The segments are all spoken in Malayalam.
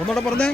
ഒന്നുകൂടെ പറഞ്ഞേ.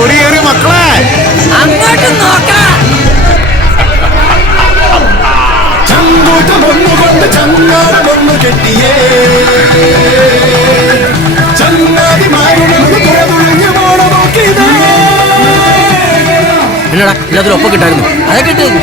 കൊടിയേറി മക്കളെ. അങ്ങോട്ടും നോക്കാം ചങ്കൂട്ടമൊന്നുകൊണ്ട് കെട്ടിയേ. എന്നടാ എല്ലാത്തിലും ഒപ്പം കിട്ടായിരുന്നു. അതെ കിട്ടിയത്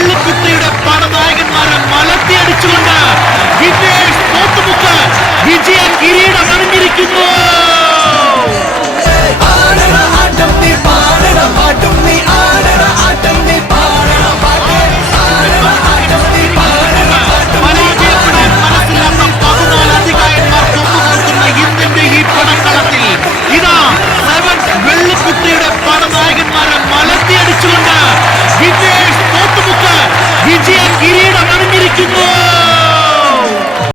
വെള്ളിക്കുട്ടയുടെ പടനായകന്മാരെ മലത്തിയടിച്ചുകൊണ്ട് വിഘ്നേഷ് പോത്തുമുക്ക് വിജയ കിരീടം അണിഞ്ഞിരിക്കുന്നു പരാജയപ്പെടാൻ